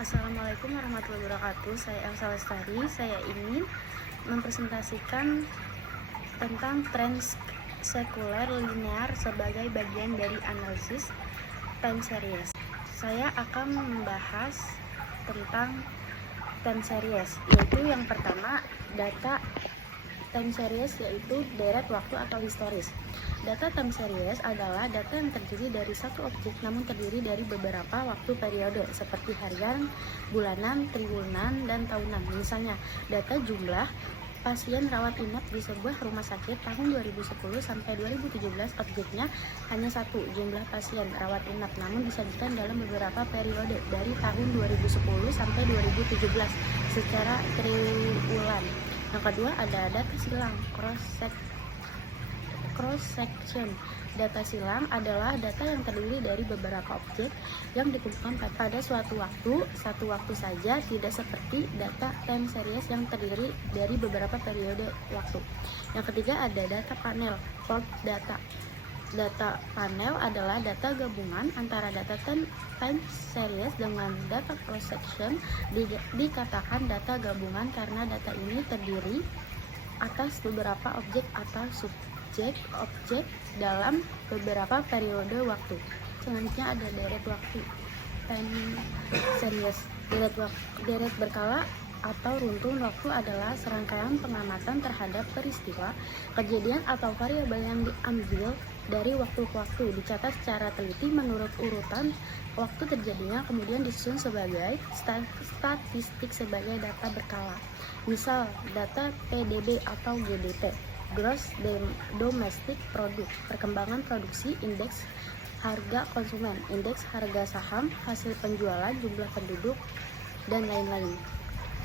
Assalamualaikum warahmatullahi wabarakatuh. Saya Elsa Lestari. Saya ingin mempresentasikan tentang tren sekuler linear sebagai bagian dari analisis time series. Saya akan membahas tentang time series, yaitu yang pertama data time series, yaitu deret waktu atau historis. Data time series adalah data yang terdiri dari satu objek namun terdiri dari beberapa waktu periode seperti harian, bulanan, triwulan, dan tahunan. Misalnya, data jumlah pasien rawat inap di sebuah rumah sakit tahun 2010 sampai 2017 objeknya hanya satu, jumlah pasien rawat inap, namun disajikan dalam beberapa periode dari tahun 2010 sampai 2017 secara triwulan. Yang kedua ada data silang, cross section. Data silang adalah data yang terdiri dari beberapa objek yang dikumpulkan pada suatu waktu saja, tidak seperti data time series yang terdiri dari beberapa periode waktu. Yang ketiga ada data panel, port data. Data panel adalah data gabungan antara data time series dengan data cross section. Dikatakan data gabungan karena data ini terdiri atas beberapa objek atau subjek-objek dalam beberapa periode waktu. Selanjutnya ada deret waktu, time series. Deret berkala atau runtun waktu adalah serangkaian pengamatan terhadap peristiwa, kejadian atau variabel yang diambil dari waktu ke waktu, dicatat secara teliti menurut urutan waktu terjadinya, kemudian disusun sebagai statistik sebagai data berkala. Misal, data PDB atau GDP, Gross Domestic Product, perkembangan produksi, indeks harga konsumen, indeks harga saham, hasil penjualan, jumlah penduduk, dan lain-lain.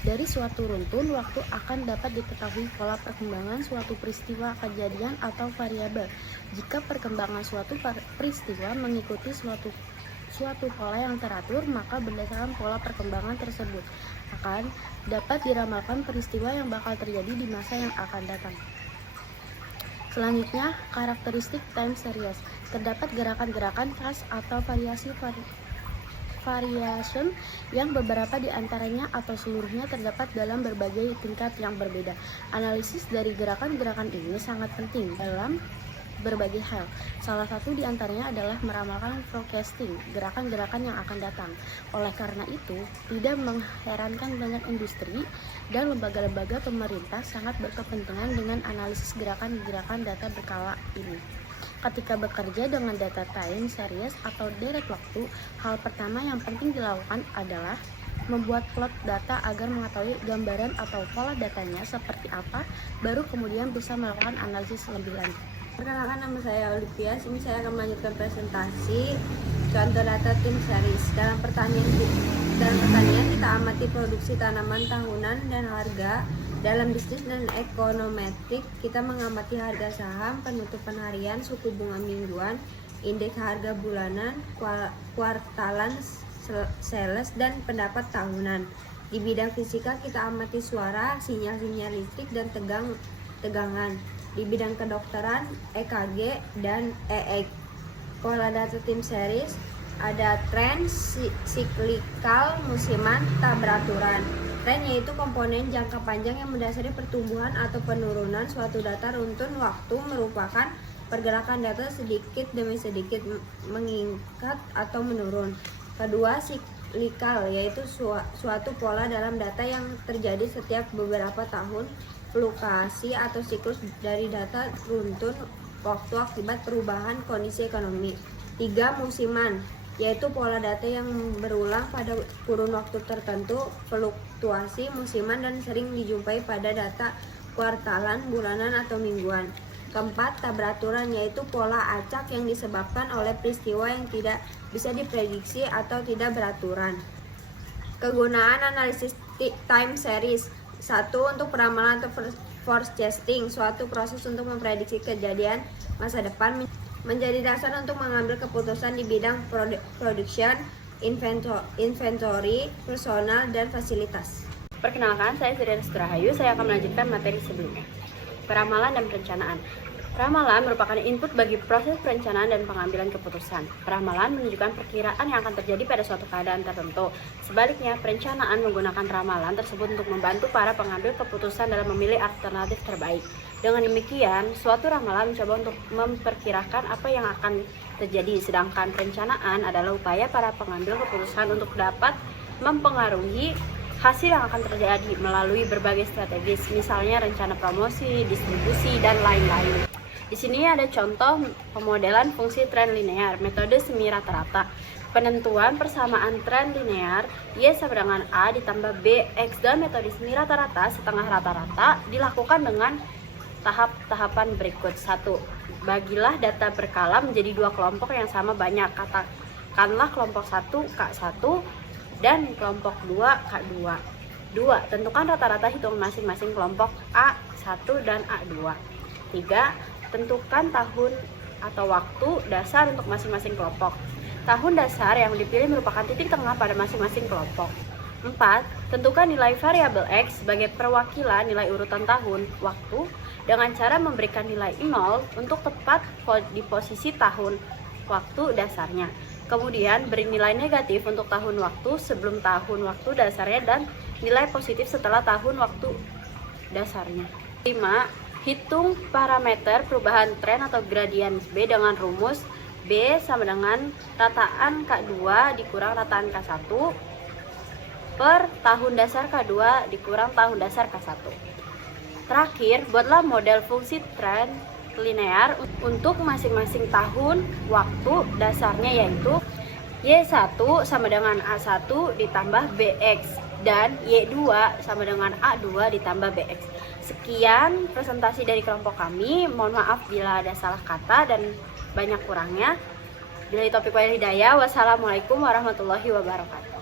Dari suatu runtun waktu akan dapat diketahui pola perkembangan suatu peristiwa, kejadian, atau variabel. Jika perkembangan suatu peristiwa mengikuti suatu pola yang teratur, maka berdasarkan pola perkembangan tersebut akan dapat diramalkan peristiwa yang bakal terjadi di masa yang akan datang. Selanjutnya, karakteristik time series. Terdapat gerakan-gerakan khas atau variation yang beberapa di antaranya atau seluruhnya terdapat dalam berbagai tingkat yang berbeda. Analisis dari gerakan-gerakan ini sangat penting dalam berbagai hal. Salah satu di antaranya adalah meramalkan forecasting, gerakan-gerakan yang akan datang. Oleh karena itu, tidak mengherankan banyak industri dan lembaga-lembaga pemerintah sangat berkepentingan dengan analisis gerakan-gerakan data berkala ini. Ketika bekerja dengan data time series atau deret waktu, hal pertama yang penting dilakukan adalah membuat plot data agar mengetahui gambaran atau pola datanya seperti apa, baru kemudian bisa melakukan analisis lebih lanjut. Perkenalkan, nama saya Olivia. Sini saya akan melanjutkan presentasi contoh data time series. Dalam pertanian kita amati produksi tanaman tahunan dan harga. Dalam bisnis dan ekonometrik kita mengamati harga saham, penutupan harian, suku bunga mingguan, indeks harga bulanan, kuartalan, sales, dan pendapat tahunan. Di bidang fisika kita amati suara, sinyal-sinyal listrik, dan tegangan. Di bidang kedokteran, EKG dan EEG. Pola data time series ada tren, siklikal, musiman, tak beraturan. Tren yaitu komponen jangka panjang yang mendasari pertumbuhan atau penurunan suatu data runtun waktu, merupakan pergerakan data sedikit demi sedikit meningkat atau menurun. Kedua, siklikal yaitu suatu pola dalam data yang terjadi setiap beberapa tahun, fluktuasi atau siklus dari data runtun waktu akibat perubahan kondisi ekonomi. 3. Musiman yaitu pola data yang berulang pada kurun waktu tertentu, fluktuasi musiman dan sering dijumpai pada data kuartalan, bulanan, atau mingguan. Keempat, tak beraturan yaitu pola acak yang disebabkan oleh peristiwa yang tidak bisa diprediksi atau tidak beraturan. Kegunaan analisis time series. 1. Untuk peramalan atau forecasting, suatu proses untuk memprediksi kejadian masa depan, menjadi dasar untuk mengambil keputusan di bidang production, inventory, personal, dan fasilitas. Perkenalkan, saya Sri Rahayu. Saya akan melanjutkan materi sebelumnya. Peramalan dan perencanaan. Ramalan merupakan input bagi proses perencanaan dan pengambilan keputusan. Ramalan menunjukkan perkiraan yang akan terjadi pada suatu keadaan tertentu. Sebaliknya, perencanaan menggunakan ramalan tersebut untuk membantu para pengambil keputusan dalam memilih alternatif terbaik. Dengan demikian, suatu ramalan mencoba untuk memperkirakan apa yang akan terjadi, sedangkan perencanaan adalah upaya para pengambil keputusan untuk dapat mempengaruhi hasil yang akan terjadi melalui berbagai strategis, misalnya rencana promosi, distribusi, dan lain-lain. Di sini ada contoh pemodelan fungsi tren linear, metode semi rata-rata. Penentuan persamaan tren linear Y sama dengan A ditambah BX dalam metode semi rata-rata setengah rata-rata dilakukan dengan tahap-tahapan berikut. 1. Bagilah data berkala menjadi dua kelompok yang sama banyak. Katakanlah kelompok 1 K1 dan kelompok 2 K2. 2. Tentukan rata-rata hitungan masing-masing kelompok A1 dan A2. 3. Tentukan tahun atau waktu dasar untuk masing-masing kelompok. Tahun dasar yang dipilih merupakan titik tengah pada masing-masing kelompok. 4. Tentukan nilai variabel X sebagai perwakilan nilai urutan tahun, waktu, dengan cara memberikan nilai 0 untuk tepat di posisi tahun, waktu dasarnya. Kemudian beri nilai negatif untuk tahun waktu sebelum tahun waktu dasarnya dan nilai positif setelah tahun waktu dasarnya. 5. Hitung parameter perubahan tren atau gradien B dengan rumus B sama dengan rataan K2 dikurang rataan K1 per tahun dasar K2 dikurang tahun dasar K1. Terakhir, buatlah model fungsi tren linear untuk masing-masing tahun waktu dasarnya, yaitu Y1 sama dengan A1 ditambah BX dan Y2 sama dengan A2 ditambah BX. Sekian presentasi dari kelompok kami. Mohon maaf bila ada salah kata dan banyak kurangnya. Billahi taufiq wal hidayah. Wassalamualaikum warahmatullahi wabarakatuh.